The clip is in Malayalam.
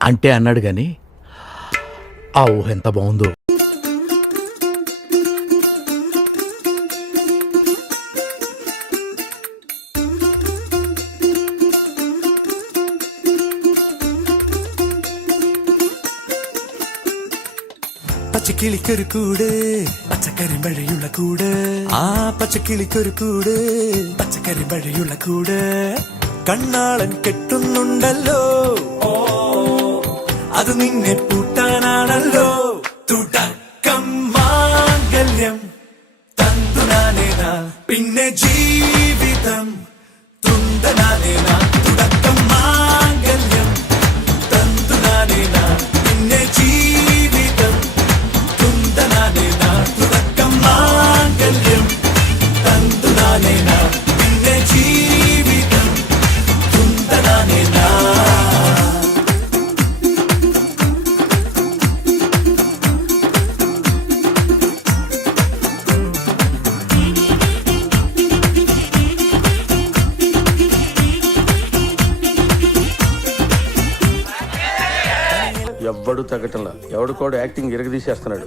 అంటే అన్నాడు గాని ఆ ఊహ ఎంత బాగుందో. പച്ചക്കിളിക്കൊരു കൂട് പച്ചക്കരിമ്പഴയുള്ള കൂട് ആ പച്ചക്കിളിക്കൊരു കൂട് പച്ചക്കരിമ്പഴയുള്ള കൂട് കണ്ണാളൻ കെട്ടുന്നുണ്ടല്ലോ അത് നിന്നെ പൂട്ടാനാണല്ലോ തുടക്കം മാംഗല്യം തന്തുനാനേന പിന്നെ ജീവിതം തുന്തനാനേന തുടക്കം മാംഗല്യം തന്തുനാനേന പിന്നെ ജീവിതം തുന്തനാനേന തുടക്കം മാംഗല്യം തന്തുനാനേന പിന്നെ ജീവിതം തുന്തനാനേന. ఎవ్వడు తగ్గటంలా ఎవడు కూడా యాక్టింగ్ ఇరగదీసేస్తున్నాడు.